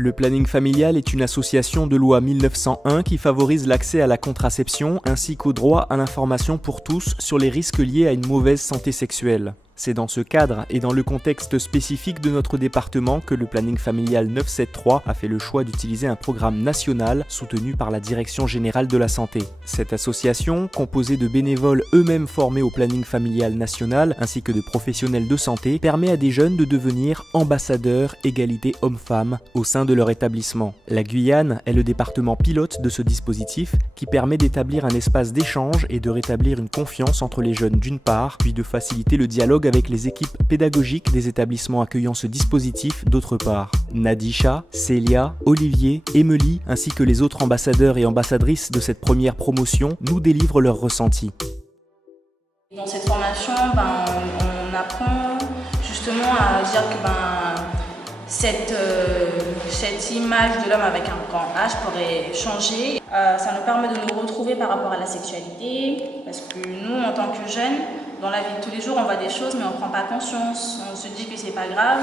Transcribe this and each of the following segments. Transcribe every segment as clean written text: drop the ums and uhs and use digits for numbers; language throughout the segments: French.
Le planning familial est une association de loi 1901 qui favorise l'accès à la contraception ainsi qu'au droit à l'information pour tous sur les risques liés à une mauvaise santé sexuelle. C'est dans ce cadre et dans le contexte spécifique de notre département que le planning familial 973 a fait le choix d'utiliser un programme national soutenu par la Direction générale de la santé. Cette association, composée de bénévoles eux-mêmes formés au planning familial national ainsi que de professionnels de santé, permet à des jeunes de devenir ambassadeurs égalité hommes-femmes au sein de leur établissement. La Guyane est le département pilote de ce dispositif qui permet d'établir un espace d'échange et de rétablir une confiance entre les jeunes d'une part, puis de faciliter le dialogue avec les équipes pédagogiques des établissements accueillant ce dispositif d'autre part. Nadisha, Célia, Olivier, Émilie ainsi que les autres ambassadeurs et ambassadrices de cette première promotion nous délivrent leurs ressentis. Dans cette formation, on apprend justement à dire que cette image de l'homme avec un grand H pourrait changer. Ça nous permet de nous retrouver par rapport à la sexualité, parce que nous, en tant que jeunes, dans la vie de tous les jours, on voit des choses, mais on ne prend pas conscience, on se dit que c'est pas grave,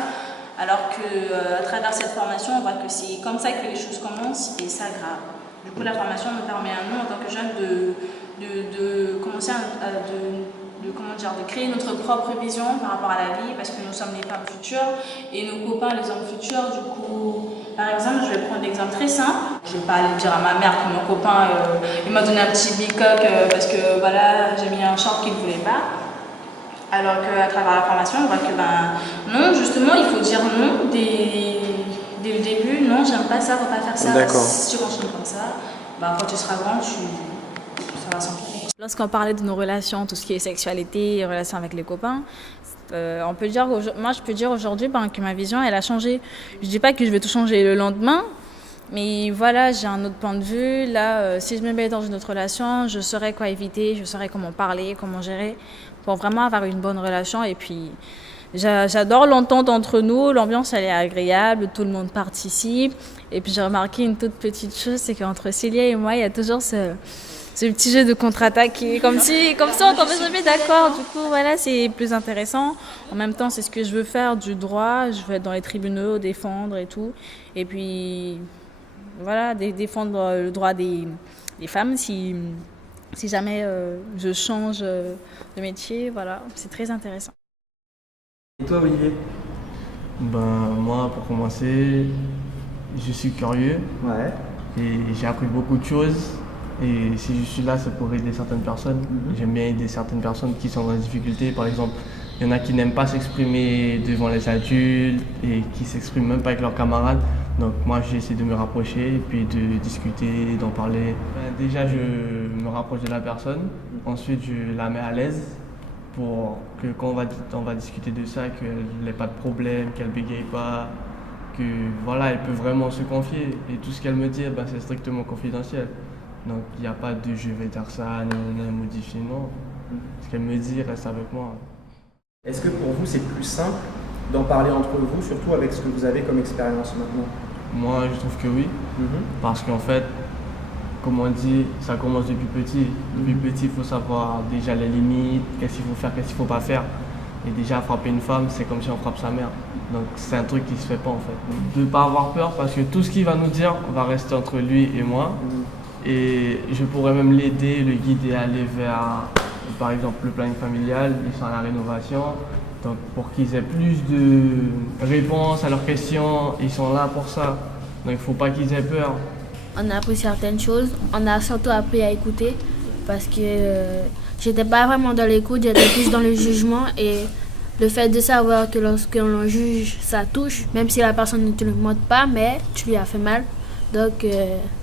alors qu'à travers cette formation, on voit que c'est comme ça que les choses commencent et ça grave. Du coup, la formation nous permet à nous, en tant que jeunes, de commencer de créer notre propre vision par rapport à la vie, parce que nous sommes les femmes futures et nos copains les hommes futurs. Du coup, par exemple, je vais prendre un exemple très simple. Je ne vais pas aller dire à ma mère que mon copain il m'a donné un petit bicoque parce que voilà, j'ai mis un short qu'il ne voulait pas. Alors qu'à travers la formation, on voit que non, justement, il faut dire non dès le début. Non, j'aime pas ça, faut pas faire ça. D'accord. Si tu continues comme ça, quand tu seras grand, ça va s'empirer. Lorsqu'on parlait de nos relations, tout ce qui est sexualité, relations avec les copains, on peut dire, moi je peux dire aujourd'hui que ma vision elle a changé. Je dis pas que je vais tout changer le lendemain, mais voilà, j'ai un autre point de vue. Là, si je me mets dans une autre relation, je saurais quoi éviter, je saurais comment parler, comment gérer, pour vraiment avoir une bonne relation. Et puis, j'adore l'entente entre nous, l'ambiance elle est agréable, tout le monde participe. Et puis j'ai remarqué une toute petite chose, c'est qu'entre Célia et moi, il y a toujours ce petit jeu de contre-attaque comme ça on tombe jamais d'accord. Du coup, voilà, c'est plus intéressant. En même temps, c'est ce que je veux faire du droit. Je veux être dans les tribunaux, défendre et tout. Et puis, voilà, défendre le droit des femmes si jamais je change de métier. Voilà, c'est très intéressant. Et toi, Olivier? Moi, pour commencer, je suis curieux. Ouais. Et j'ai appris beaucoup de choses. Et si je suis là, c'est pour aider certaines personnes. J'aime bien aider certaines personnes qui sont dans des difficultés. Par exemple, il y en a qui n'aiment pas s'exprimer devant les adultes et qui ne s'expriment même pas avec leurs camarades. Donc moi, j'essaie de me rapprocher et puis de discuter, d'en parler. Déjà, je me rapproche de la personne. Ensuite, je la mets à l'aise pour que quand on va discuter de ça, qu'elle n'ait pas de problème, qu'elle bégaye pas, que voilà, elle peut vraiment se confier. Et tout ce qu'elle me dit, c'est strictement confidentiel. Donc il n'y a pas de je vais dire ça, non, modifier, non. Ce qu'elle me dit reste avec moi. Est-ce que pour vous c'est plus simple d'en parler entre vous, surtout avec ce que vous avez comme expérience maintenant? Moi je trouve que oui, parce qu'en fait, comme on dit, ça commence depuis petit. Depuis petit, il faut savoir déjà les limites, qu'est-ce qu'il faut faire, qu'est-ce qu'il ne faut pas faire. Et déjà frapper une femme, c'est comme si on frappe sa mère. Donc c'est un truc qui ne se fait pas en fait. De ne pas avoir peur, parce que tout ce qu'il va nous dire va rester entre lui et moi. Et je pourrais même l'aider, le guider à aller vers, par exemple, le planning familial, ils sont à la rénovation. Donc pour qu'ils aient plus de réponses à leurs questions, ils sont là pour ça. Donc il ne faut pas qu'ils aient peur. On a appris certaines choses, on a surtout appris à écouter parce que j'étais pas vraiment dans l'écoute, j'étais plus dans le jugement. Et le fait de savoir que lorsqu'on juge, ça touche, même si la personne ne te le montre pas, mais tu lui as fait mal. Donc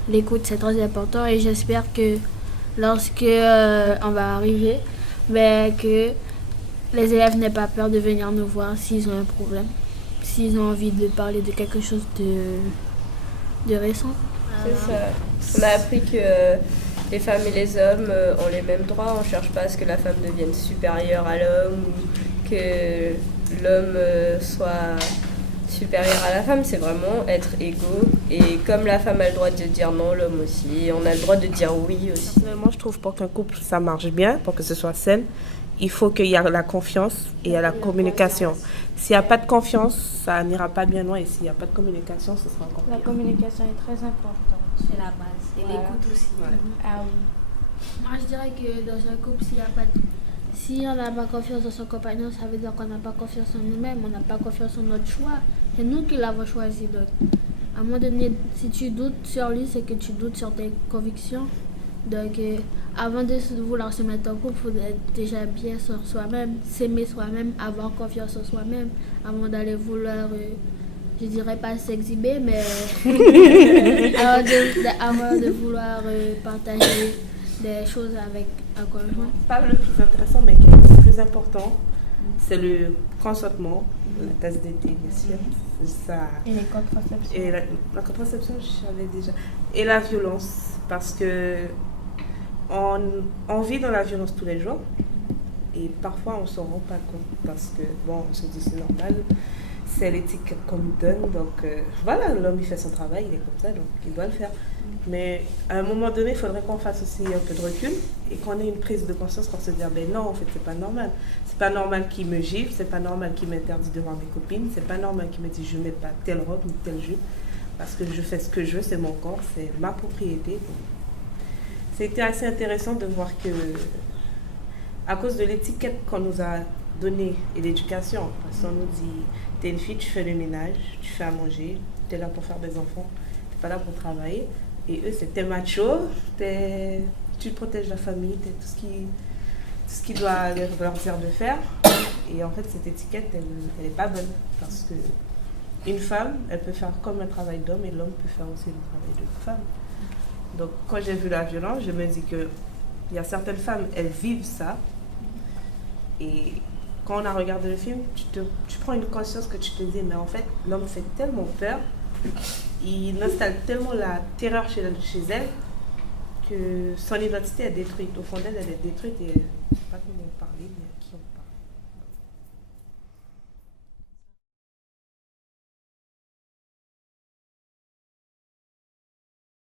l'écoute c'est très important et j'espère que lorsque on va arriver, que les élèves n'aient pas peur de venir nous voir s'ils ont un problème, s'ils ont envie de parler de quelque chose de récent. C'est ça. On a appris que les femmes et les hommes ont les mêmes droits. On ne cherche pas à ce que la femme devienne supérieure à l'homme ou que l'homme soit supérieur à la femme. C'est vraiment être égaux. Et comme la femme a le droit de dire non, l'homme aussi. On a le droit de dire oui aussi. Moi, je trouve pour qu'un couple, ça marche bien, pour que ce soit sain, il faut qu'il y ait la confiance et il y a la communication. S'il n'y a pas de confiance, ça n'ira pas bien loin. Et s'il n'y a pas de communication, ce sera encore pire. La communication est très importante. C'est la base. Et l'écoute aussi. Ah oui. Moi, je dirais que dans un couple, si on n'a pas confiance en son compagnon, ça veut dire qu'on n'a pas confiance en nous-mêmes, on n'a pas confiance en notre choix. C'est nous qui l'avons choisi. Donc, à un moment donné, si tu doutes sur lui, c'est que tu doutes sur tes convictions. Donc, avant de vouloir se mettre en couple, il faut être déjà bien sur soi-même, s'aimer soi-même, avoir confiance en soi-même, avant d'aller vouloir, je dirais pas s'exhiber, mais avant de vouloir partager des choses avec un conjoint. Pas le plus intéressant, mais qui est le plus important, c'est le consentement, la tasse d'été, bien sûr. Ça. Et les contraceptions. Et la contraception, je savais déjà. Et la violence, parce que on vit dans la violence tous les jours et parfois on ne s'en rend pas compte parce que, bon, on se dit c'est normal, c'est l'éthique qu'on nous donne, donc voilà, l'homme il fait son travail, il est comme ça, donc il doit le faire. Mais à un moment donné, il faudrait qu'on fasse aussi un peu de recul et qu'on ait une prise de conscience pour se dire, ben non, en fait, c'est pas normal. C'est pas normal qu'il me gifle, c'est pas normal qu'il m'interdit de voir mes copines, c'est pas normal qu'il me dise je mets pas telle robe ou telle jupe parce que je fais ce que je veux, c'est mon corps, c'est ma propriété. C'était assez intéressant de voir que, à cause de l'étiquette qu'on nous a donnée et l'éducation, parce qu'on nous dit, t'es une fille, tu fais le ménage, tu fais à manger, t'es là pour faire des enfants, t'es pas là pour travailler. Et eux, c'est t'es macho, tu protèges la famille, t'es tout ce qui doit leur dire de faire. Et en fait, cette étiquette, elle est pas bonne, parce que une femme, elle peut faire comme un travail d'homme et l'homme peut faire aussi le travail de femme. Donc, quand j'ai vu la violence, je me dis qu'il y a certaines femmes, elles vivent ça. Et quand on a regardé le film, tu prends une conscience que tu te dis, mais en fait, l'homme fait tellement peur, il installe tellement la terreur chez elle, que son identité est détruite. Au fond d'elle, elle est détruite et elle ne sait pas comment parler, ni à qui on parle.